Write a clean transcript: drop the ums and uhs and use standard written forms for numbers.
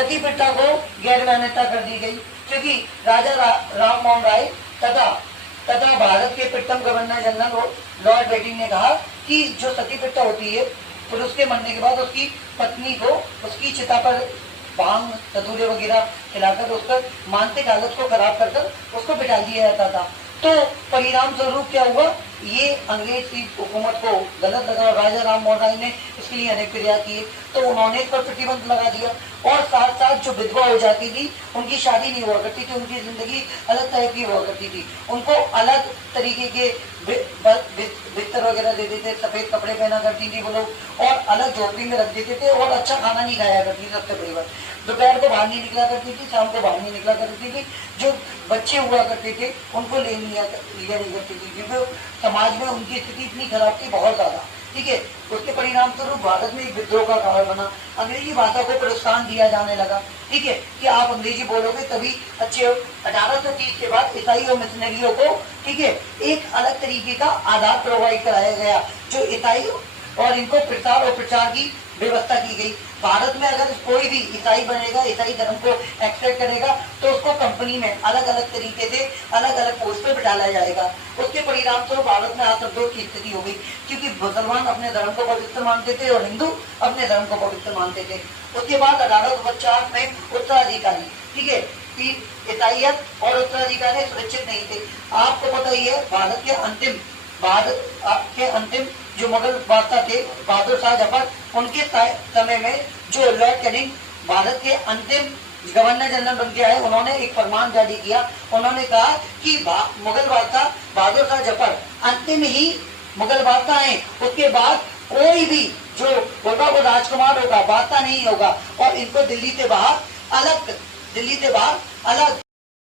सती प्रथा को गैर मान्यता कर दी गई, क्योंकि राजा राम मोहन राय तथा भारत के प्रथम गवर्नर जनरल लॉर्ड बेटिंग ने कहा कि जो सती प्रथा होती है, पुरुष के मरने के बाद उसकी पत्नी को उसकी चिता पर भांग धतूरे वगैरह खिलाकर उसका मानसिक हालत को खराब कर उसको बिठा दिया जाता था। तो परिणाम स्वरूप क्या हुआ, ये अंग्रेज की हुकूमत को गलत लगा और राजा राम मोहन राय ने इसके लिए अनेक प्रयास किए, तो उन्होंने इस पर प्रतिबंध लगा दिया। और साथ साथ जो विधवा हो जाती थी उनकी शादी नहीं हुआ करती थी, उनकी जिंदगी अलग टाइप की हुआ करती थी, उनको अलग तरीके के बिस्तर वगैरह देते थे, सफेद कपड़े पहना करती थी वो लोग, और अलग झोपड़ी में रख देते थे, और अच्छा खाना नहीं खाया करती थी सबसे बड़ी बात। दोपहर को बाहर नहीं निकला करती थी, शाम को बाहर नहीं निकला करती थी, जो बच्चे हुआ करते थे उनको लिया नहीं करती थी, क्योंकि समाज में उनकी स्थिति इतनी खराब थी, बहुत ज्यादा। ठीक है, उसके परिणाम स्वरूप भारत में एक विद्रोह का कारण बना, अंग्रेजी भाषा को प्रोत्साहन दिया जाने लगा। ठीक है, कि आप अंग्रेजी बोलोगे तभी अच्छे हो। 1830 के बाद ईसाई और मिशनरियों को, ठीक है, एक अलग तरीके का आधार प्रोवाइड कराया गया, जो ईसाई और इनको प्रचार और प्रचार की व्यवस्था की गई। भारत में अगर कोई भी ईसाई बनेगा, ईसाई धर्म को एक्सेप्ट करेगा, तो उसको कंपनी में अलग अलग तरीके से अलग अलग पोस्ट पे बिठाया जाएगा। उसके परिणाम स्वरूप भारत में आत्मद्रोह की स्थिति हो गई, क्योंकि मुसलमान अपने धर्म को पवित्र मानते थे और हिंदू अपने धर्म को पवित्र मानते थे। उसके बाद 1850 में उत्तराधिकारी, ठीक है, ईसाईयत और उत्तराधिकारी सुरक्षित नहीं थे। आपको पता ही है, भारत के अंतिम जो मुगल बादशाह थे बहादुर शाह जफर, उनके समय में जो लॉर्ड कैनिंग भारत के अंतिम गवर्नर जनरल बन के आए, उन्होंने एक फरमान जारी किया। उन्होंने कहा कि मुगल बादशाह बहादुर शाह जफर अंतिम ही मुगल बादशाह हैं, उसके बाद कोई भी जो होगा वो राजकुमार होगा, बादशाह नहीं होगा, और इनको दिल्ली से बाहर अलग